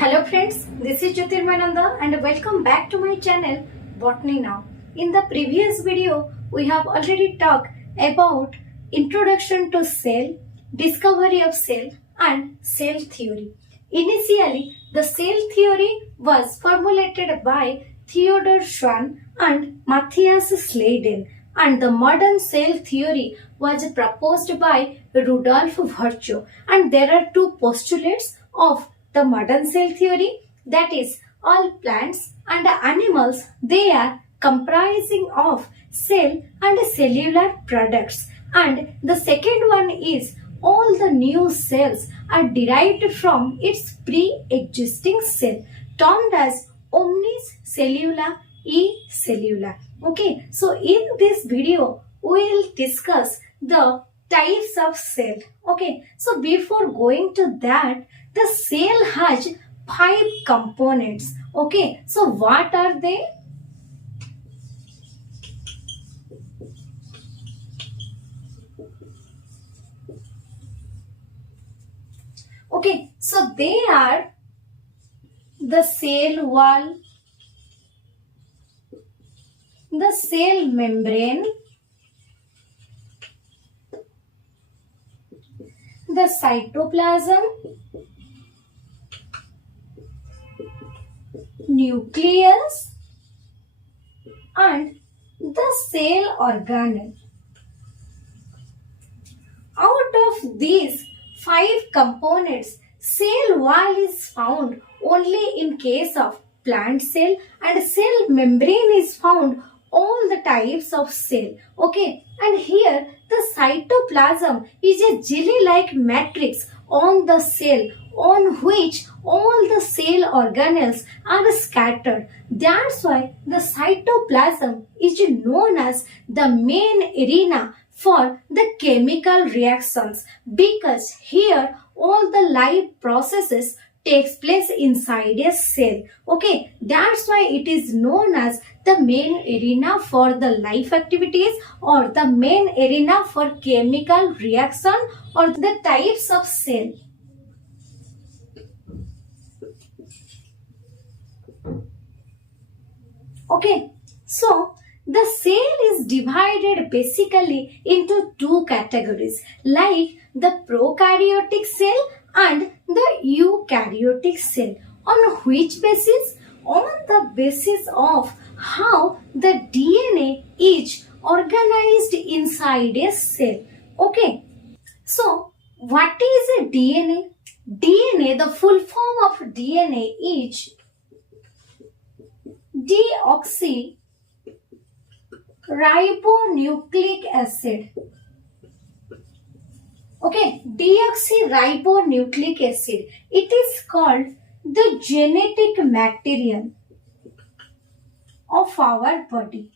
Hello friends, this is Jyotirmananda and welcome back to my channel Botany Now. In the previous video, we have already talked about introduction to cell, discovery of cell and cell theory. Initially, the cell theory was formulated by Theodor Schwann and Matthias Schleiden, and the modern cell theory was proposed by Rudolf Virchow. And there are two postulates of the modern cell theory, that is, all plants and animals, they are comprising of cell and cellular products. And the second one is all the new cells are derived from its pre-existing cell, termed as omnis cellula e cellula. Okay, so in this video we will discuss the types of cell. Okay, so before going to that, the cell has 5 components. Okay, so what are they? Okay, so they are the cell wall, the cell membrane, the cytoplasm, nucleus and the cell organelle. Out of these 5 components, cell wall is found only in case of plant cell and cell membrane is found all the types of cell. Okay, and here the cytoplasm is a jelly-like matrix on the cell on which all the cell organelles are scattered. That's why the cytoplasm is known as the main arena for the chemical reactions, because here all the life processes takes place inside a cell. Okay, that's why it is known as the main arena for the life activities or the main arena for chemical reaction or the types of cell. Okay, so the cell is divided basically into 2 categories, like the prokaryotic cell and the eukaryotic cell. On which basis? On the basis of how the DNA is organized inside a cell. Okay, so what is a DNA? DNA, the full form of DNA is deoxyribonucleic acid. Okay, deoxyribonucleic acid. It is called the genetic material of our body.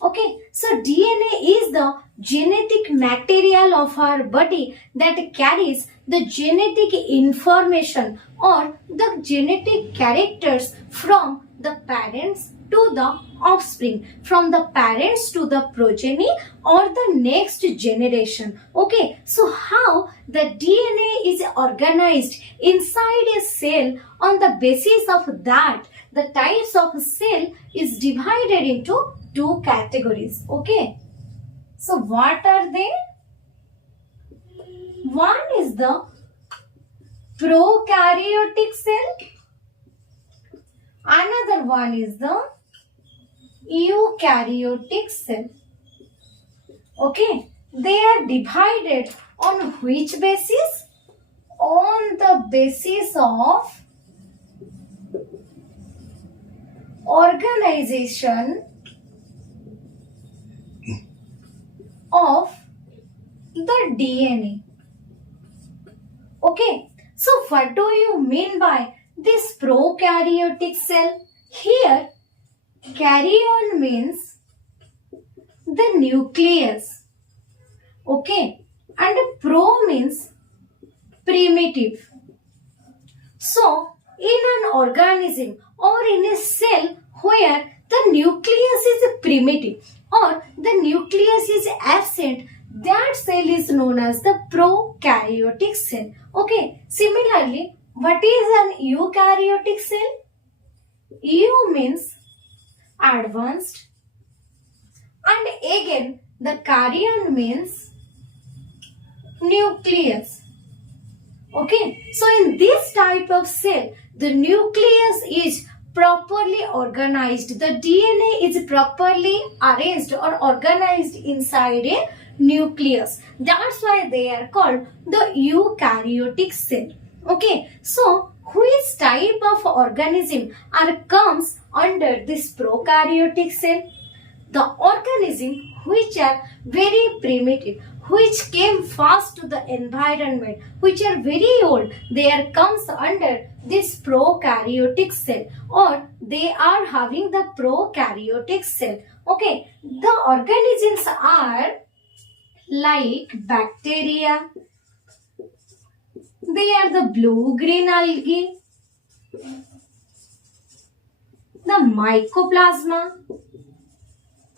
Okay, so DNA is the genetic material of our body that carries the genetic information or the genetic characters from the parents to the offspring, from the parents to the progeny or the next generation. Okay, so how the DNA is organized inside a cell, on the basis of that, the types of cell is divided into 2 categories. Okay, so what are they? One is the prokaryotic cell. Another one is the eukaryotic cell. Okay, they are divided on which basis? On the basis of organization of the DNA. Okay, so what do you mean by this prokaryotic cell? Here, karyon means the nucleus. Okay, and pro means primitive. So, in an organism or in a cell where the nucleus is primitive or the nucleus is absent, that cell is known as the prokaryotic cell. Okay, similarly, What is an eukaryotic cell? Eu means advanced, and again the karyon means nucleus. Okay, so in this type of cell, the nucleus is properly organized. The DNA is properly arranged or organized inside a nucleus. That's why they are called the eukaryotic cell. Okay, so which type of organism comes under this prokaryotic cell? The organism which are very primitive, which came first to the environment, which are very old, they are comes under this prokaryotic cell, or they are having the prokaryotic cell. Okay, the organisms are like bacteria, they are the blue-green algae, the mycoplasma,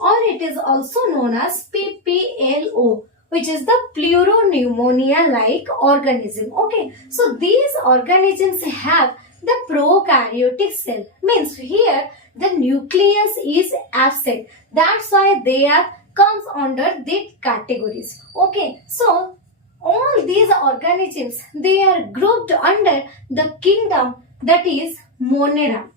or it is also known as PPLO, which is the pleuropneumonia-like organism. Okay, so these organisms have the prokaryotic cell. Means here the nucleus is absent. That's why they are comes under these categories. Okay, so all these organisms, they are grouped under the kingdom that is Monera.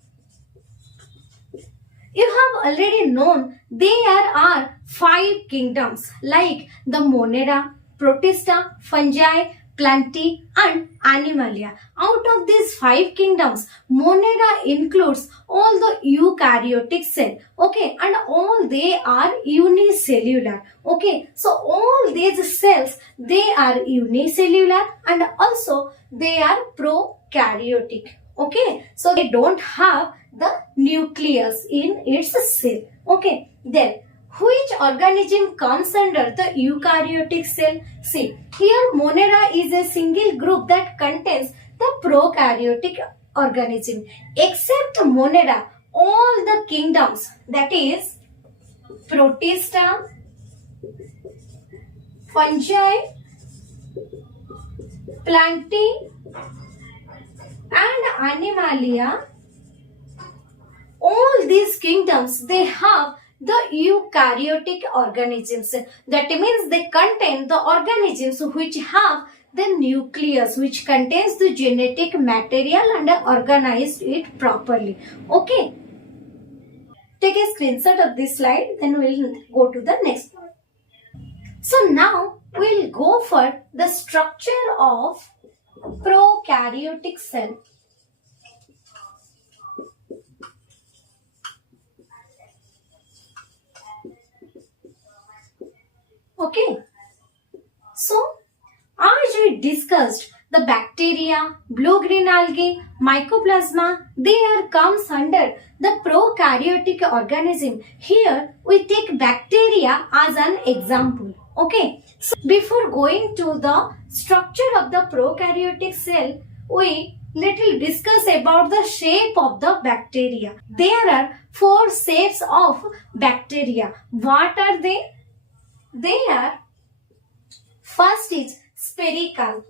You have already known there are 5 kingdoms like the Monera, Protista, Fungi, Plantae and Animalia. Out of these 5 kingdoms, Monera includes all the eukaryotic cell. Okay, and all they are unicellular. Okay, so all these cells, they are unicellular and also they are prokaryotic. Okay, so they don't have the nucleus in its cell. Okay, then which organism comes under the eukaryotic cell? See, here Monera is a single group that contains the prokaryotic organism. Except Monera, all the kingdoms, that is Protista, Fungi, Plantae and Animalia, all these kingdoms, they have the eukaryotic organisms. That means they contain the organisms which have the nucleus, which contains the genetic material and organized it properly. Okay. Take a screenshot of this slide, then we'll go to the next part. So now we'll go for the structure of prokaryotic cell. Okay, so as we discussed, the bacteria, blue-green algae, mycoplasma, they are comes under the prokaryotic organism. Here we take bacteria as an example. Okay, so before going to the structure of the prokaryotic cell, we little discuss about the shape of the bacteria. There are 4 shapes of bacteria. What are they? They are, first is spherical.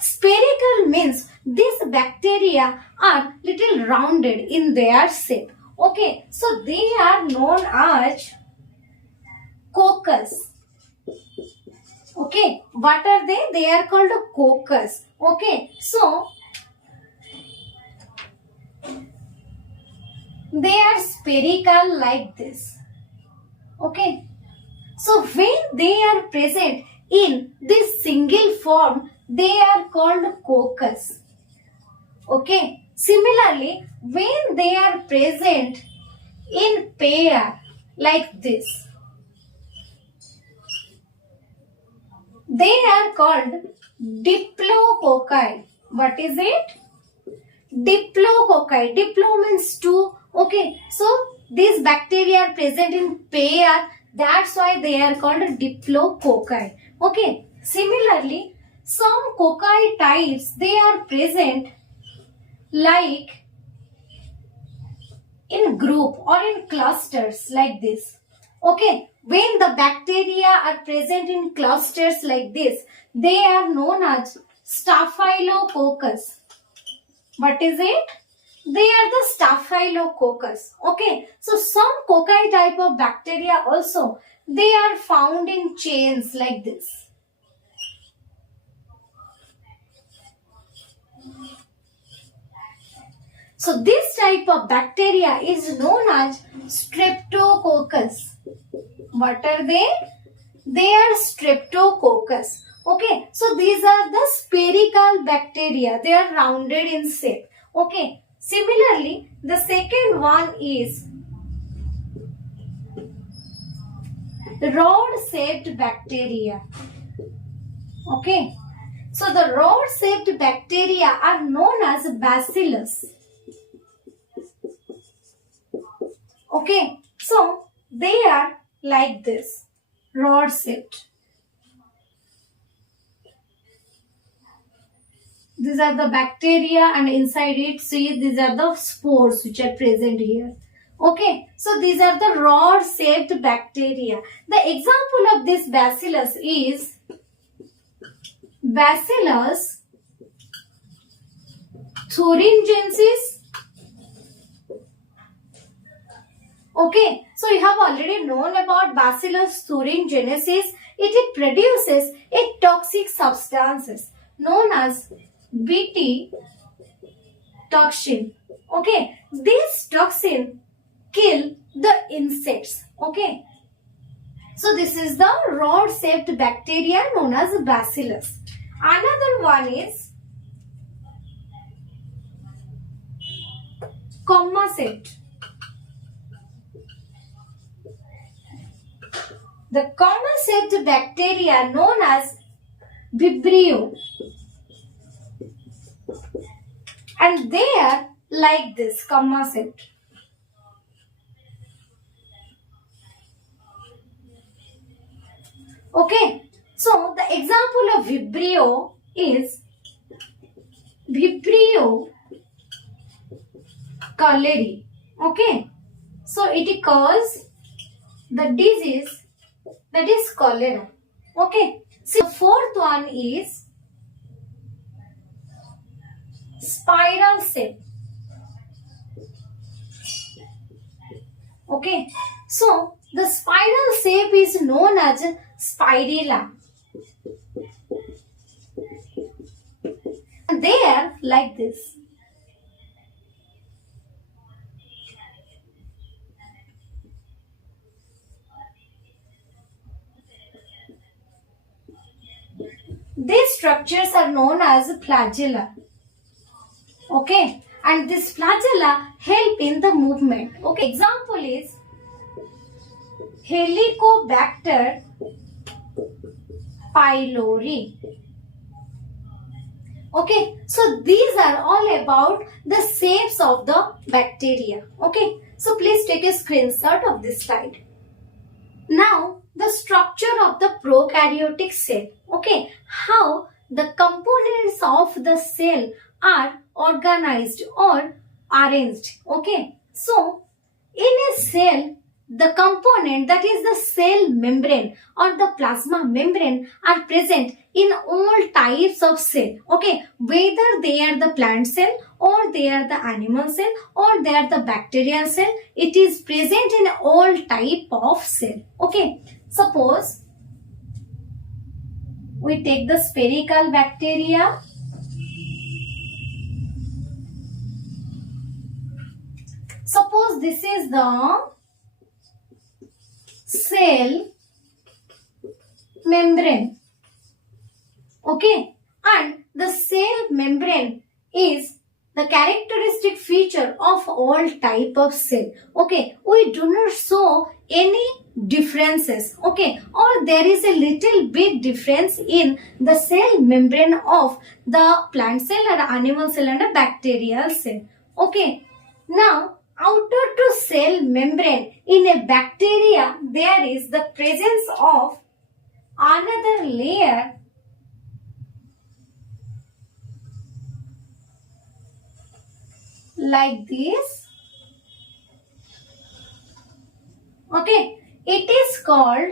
Spherical means these bacteria are little rounded in their shape. Okay, so they are known as coccus. Okay, what are they? They are called coccus. Okay, so they are spherical like this. Okay, so when they are present in this single form, they are called coccus. Okay, similarly, when they are present in pair like this, they are called diplococci. What is it? Diplococci. Diplo means 2. Okay, so these bacteria are present in pair. That's why they are called diplococci. Okay, similarly, some cocci types, they are present like in group or in clusters like this. Okay, when the bacteria are present in clusters like this, they are known as staphylococcus. What is it? They are the staphylococcus. Okay, so some cocci type of bacteria also, they are found in chains like this. So this type of bacteria is known as streptococcus. What are they? They are streptococcus. Okay, so these are the spherical bacteria. They are rounded in shape. Okay, similarly, the second one is rod-shaped bacteria. Okay, so the rod-shaped bacteria are known as bacillus. Okay, so they are like this, rod-shaped. These are the bacteria and inside it, see, these are the spores which are present here. Okay, so these are the rod-shaped bacteria. The example of this bacillus is Bacillus thuringiensis. Okay, so you have already known about Bacillus thuringiensis. It produces a toxic substances known as Bt toxin. Okay, this toxin kill the insects. Okay, so this is the rod-shaped bacteria known as Bacillus. Another one is comma-shaped. The comma-shaped bacteria known as Vibrio, and they are like this, comma-shaped. Okay, so the example of Vibrio is Vibrio cholerae. Okay, so it causes the disease that is cholera. Okay, so the fourth one is spiral shape. Okay, so the spiral shape is known as spirilla. And they are like this. These structures are known as flagella. Okay, and this flagella help in the movement. Okay, example is Helicobacter pylori. Okay, so these are all about the shapes of the bacteria. Okay, so please take a screenshot of this slide. Now, the structure of the prokaryotic cell. Okay, how the components of the cell are organized or arranged. Okay, so in a cell, the component, that is the cell membrane or the plasma membrane, are present in all types of cell. Okay, whether they are the plant cell or they are the animal cell or they are the bacterial cell, it is present in all type of cell. Okay, suppose we take the spherical bacteria. Suppose this is the cell membrane. Okay, and the cell membrane is the characteristic feature of all type of cell. Okay, we do not show any differences. Okay, or there is a little bit difference in the cell membrane of the plant cell and animal cell and a bacterial cell. Okay, now outer to cell membrane in a bacteria, there is the presence of another layer like this. Okay, It is called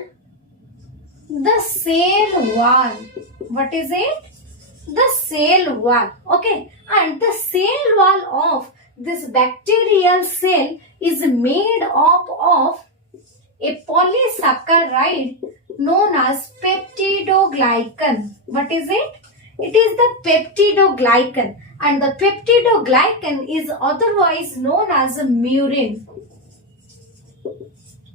the cell wall. What is it? The cell wall. Okay. And the cell wall of this bacterial cell is made up of a polysaccharide known as peptidoglycan. What is it? It is the peptidoglycan, and the peptidoglycan is otherwise known as a murin.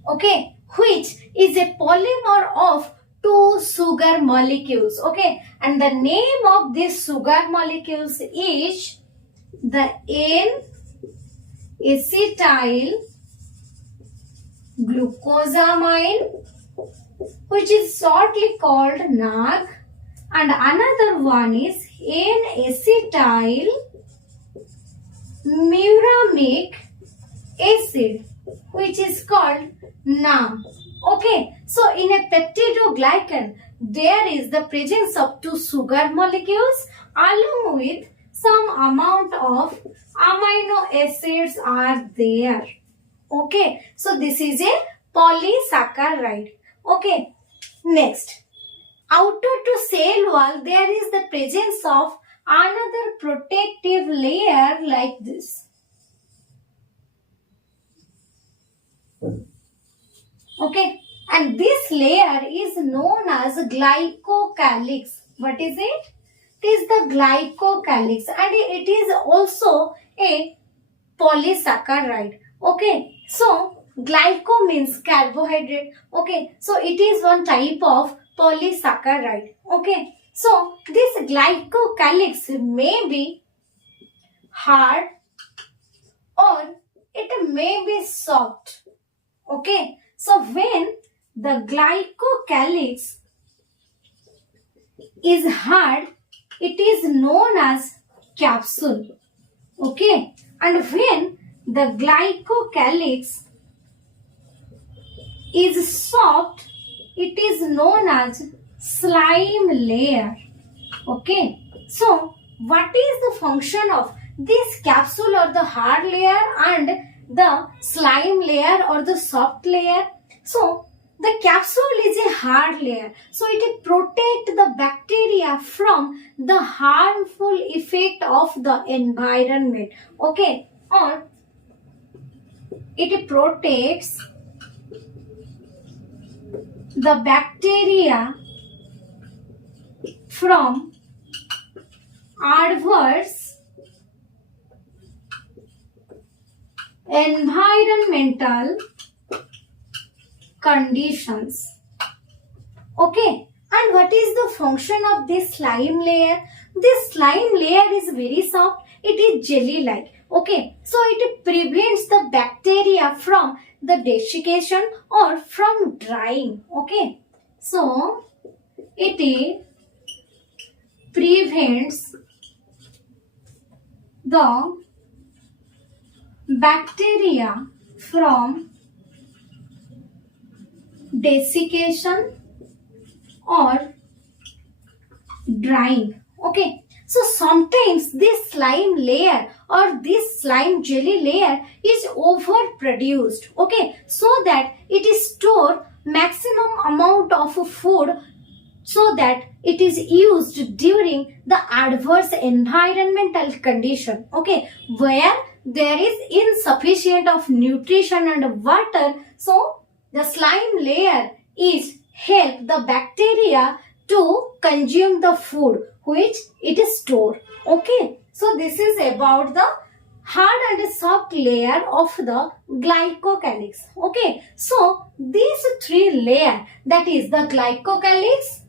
Okay, which is a polymer of two sugar molecules. Okay, and the name of these sugar molecules is the N-acetyl glucosamine, which is shortly called NAG, and another one is N-acetyl muramic acid, which is called NAM. Okay, so in a peptidoglycan, there is the presence of two sugar molecules along with some amount of amino acids are there. Okay, so this is a polysaccharide. Okay, next, outer to cell wall, there is the presence of another protective layer like this. Okay, and this layer is known as Glycocalyx. What is it? It is the Glycocalyx, and it is also a polysaccharide. Okay, so glyco means carbohydrate. Okay, so it is one type of polysaccharide. Okay, so this Glycocalyx may be hard or it may be soft. Okay, so when the Glycocalyx is hard, it is known as capsule. Okay, and when the Glycocalyx is soft, it is known as slime layer. Okay, so what is the function of this capsule or the hard layer and the slime layer or the soft layer? So the capsule is a hard layer, so it protects the bacteria from the harmful effect of the environment. Okay, or it protects the bacteria from adverse environmental conditions. Okay, and what is the function of this slime layer? This slime layer is very soft, it is jelly-like. Okay, so it prevents the bacteria from the desiccation or from drying. Okay, so it prevents the bacteria from desiccation or drying. Okay, so sometimes this slime layer or this slime jelly layer is overproduced. Okay, so that it is store maximum amount of food so that it is used during the adverse environmental condition. Okay, where there is insufficient of nutrition and water, so the slime layer is help the bacteria to consume the food which it is stored. Okay, so this is about the hard and soft layer of the Glycocalyx. Okay, so these three layers, that is the Glycocalyx,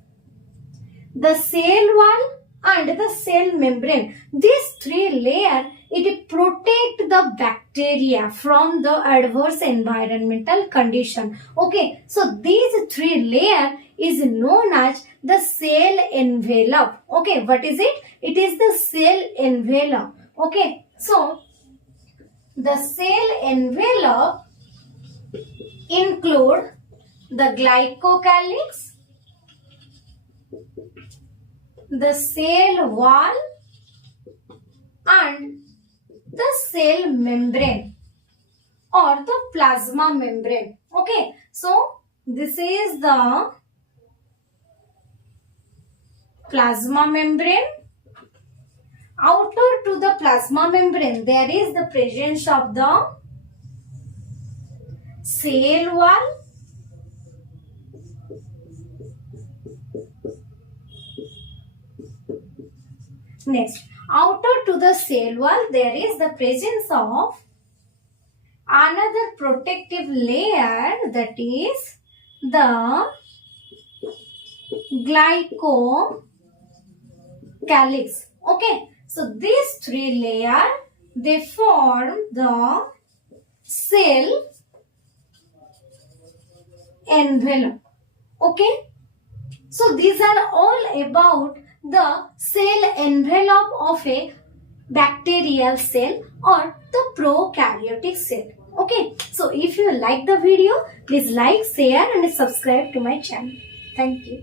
the cell wall and the cell membrane, these three layers, it protect the bacteria from the adverse environmental condition. Okay, so these three layers is known as the cell envelope. Okay, what is it? It is the cell envelope. Okay, so the cell envelope include the Glycocalyx, the cell wall and the cell membrane or the plasma membrane. Okay, so This is the plasma membrane. Outer to the plasma membrane, there is the presence of the cell wall. Next, outer to the cell wall, there is the presence of another protective layer, that is the Glycocalyx. Okay, so these three layers, they form the cell envelope. Okay, so these are all about the cell envelope of a bacterial cell or the prokaryotic cell. Okay, so if you like the video, please like, share and subscribe to my channel. Thank you.